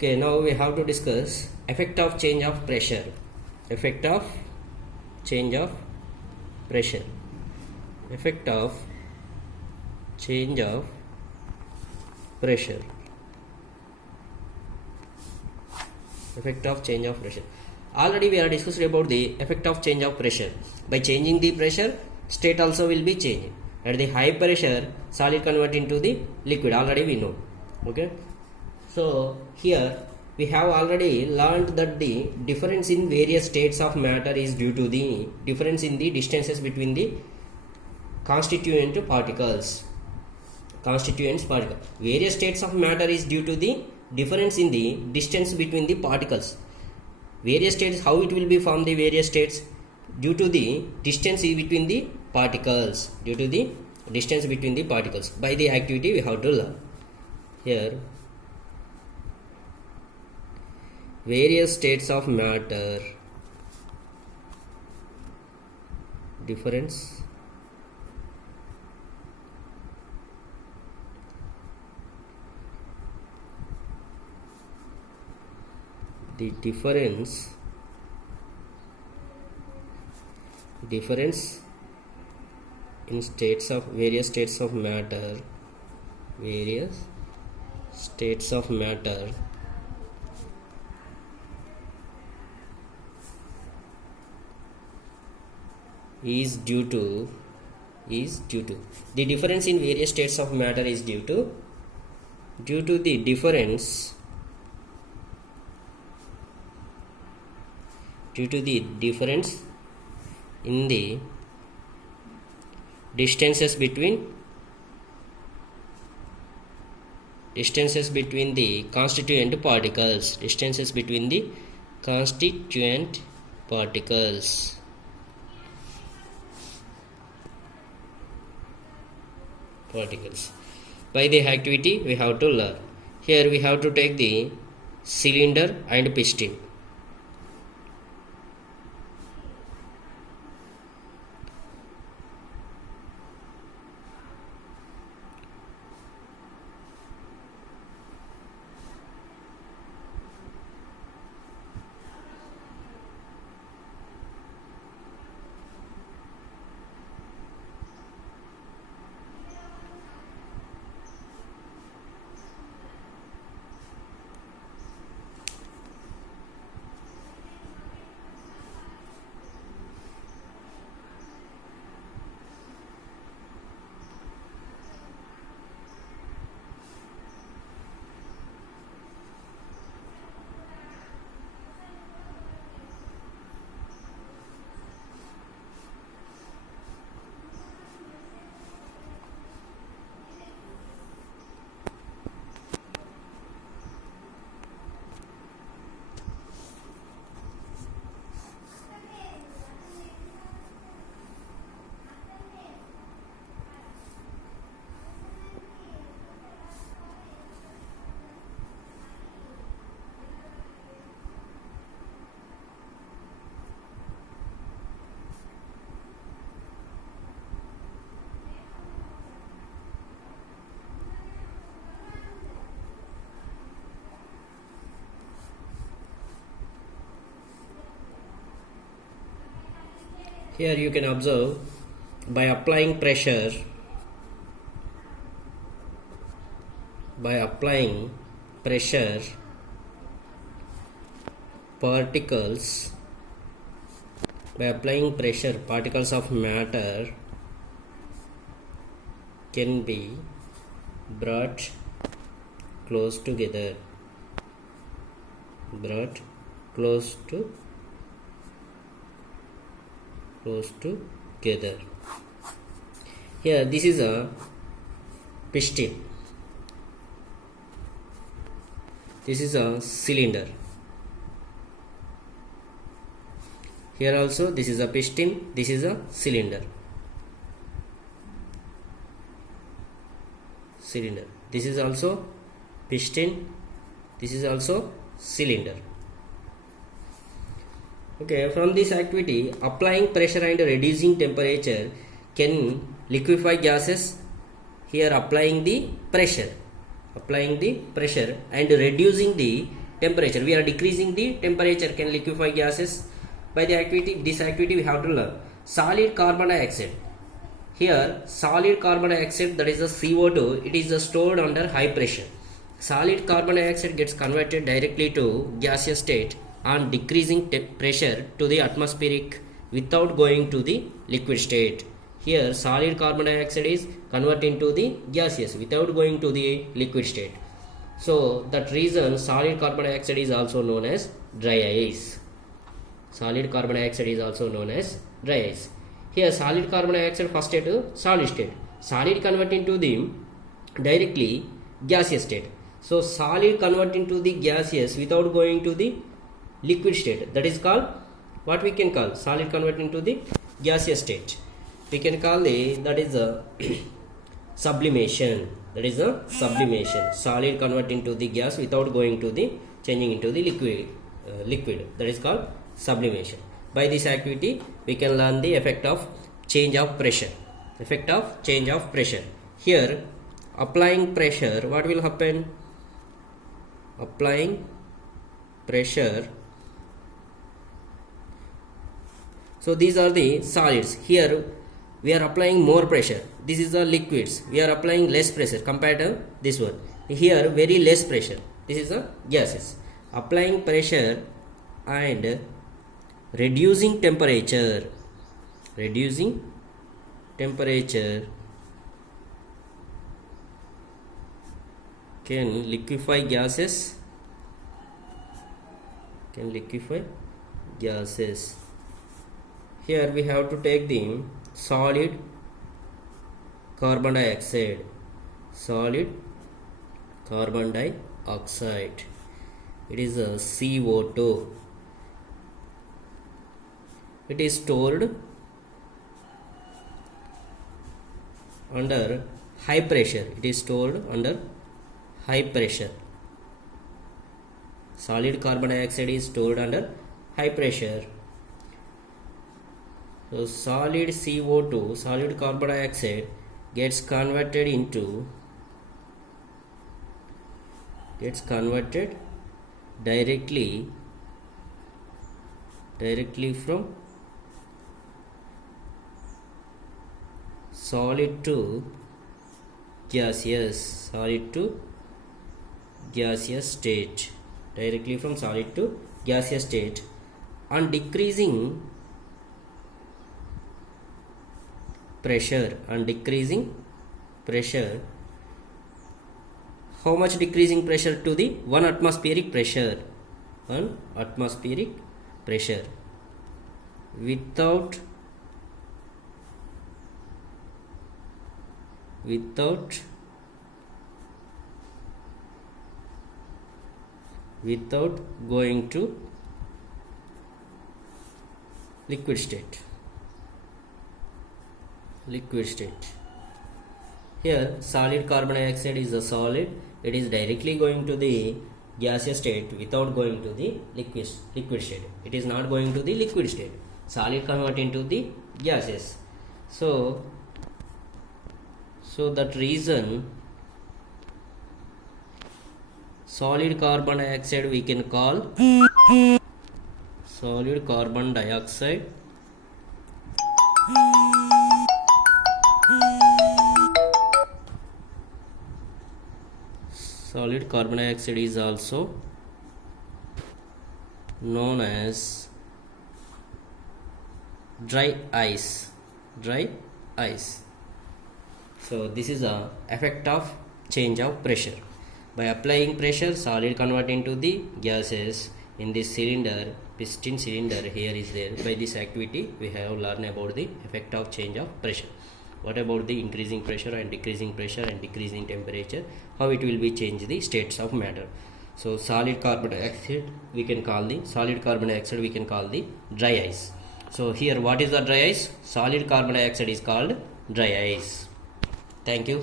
Okay, now we have to discuss effect of change of pressure. Effect of change of pressure. Effect of change of pressure. Effect of change of pressure. Already we are discussed about the effect of change of pressure. By changing the pressure, state also will be changed. At the high pressure, solid convert into the liquid. Already we know. Okay. So here we have already learned that the difference in various states of matter is due to the difference in the distances between the constituent particles. Constituents particle. Various states of matter is due to the difference in the distance between the particles. Various states, how it will be formed the various states? Due to the distance between the particles. Due to the distance between the particles. By the activity we have to learn. Here various states of matter, difference the difference in states of various states of matter, various states of matter is due to the difference in various states of matter is due to the difference in the distances between the constituent particles. Distances between the constituent particles. By the activity we have to learn. Here we have to take the cylinder and piston. Here you can observe, by applying pressure, particles of matter can be brought close together. Here this is a piston, this is a cylinder. Here also this is a piston, this is a cylinder. This is also piston, this is also cylinder. Okay, from this activity, applying pressure and reducing temperature can liquefy gases. Here applying the pressure and reducing the temperature. We are decreasing the temperature, can liquefy gases. By the activity, this activity we have to learn. Solid carbon dioxide. Here, solid carbon dioxide, that is a CO2, it is stored under high pressure. Solid carbon dioxide gets converted directly to gaseous state on decreasing pressure to the atmospheric without going to the liquid state. Here, solid carbon dioxide is converted into the gaseous without going to the liquid state. So, that reason solid carbon dioxide is also known as dry ice. Solid carbon dioxide is also known as dry ice. Here, solid carbon dioxide first state to solid state. Solid convert into the directly gaseous state. So, solid convert into the gaseous without going to the liquid state. That is called, what we can call, solid convert into the gaseous state. We can call that is a sublimation. That is a sublimation. Solid convert into the gas without going to the changing into the liquid. That is called sublimation. By this activity, we can learn the effect of change of pressure. Effect of change of pressure. Here, applying pressure, what will happen? Applying pressure. So these are the solids. Here we are applying more pressure. This is the liquids. We are applying less pressure compared to this one. Here very less pressure. This is the gases. Applying pressure and reducing temperature. Reducing temperature can liquefy gases. Can liquefy gases. Here we have to take the solid carbon dioxide. Solid carbon dioxide. It is a CO2. It is stored under high pressure. It is stored under high pressure. Solid carbon dioxide is stored under high pressure. So solid CO2, solid carbon dioxide gets converted directly from solid to gaseous, state, directly from solid to gaseous state on decreasing pressure. How much decreasing pressure? To the 1 atmospheric pressure. 1 atmospheric pressure without going to liquid state. Here solid carbon dioxide is a solid. It is directly going to the gaseous state without going to the liquid state. It is not going to the liquid state. Solid convert into the gases. So that reason solid carbon dioxide we can call solid carbon dioxide. Solid carbon dioxide is also known as dry ice. So this is a effect of change of pressure. By applying pressure, solid convert into the gases. In this cylinder, piston cylinder here is there. By this activity we have learned about the effect of change of pressure. What about the increasing pressure and decreasing temperature? How it will be change the states of matter? So solid carbon dioxide we can call the dry ice. So here what is the dry ice? Solid carbon dioxide is called dry ice. Thank you.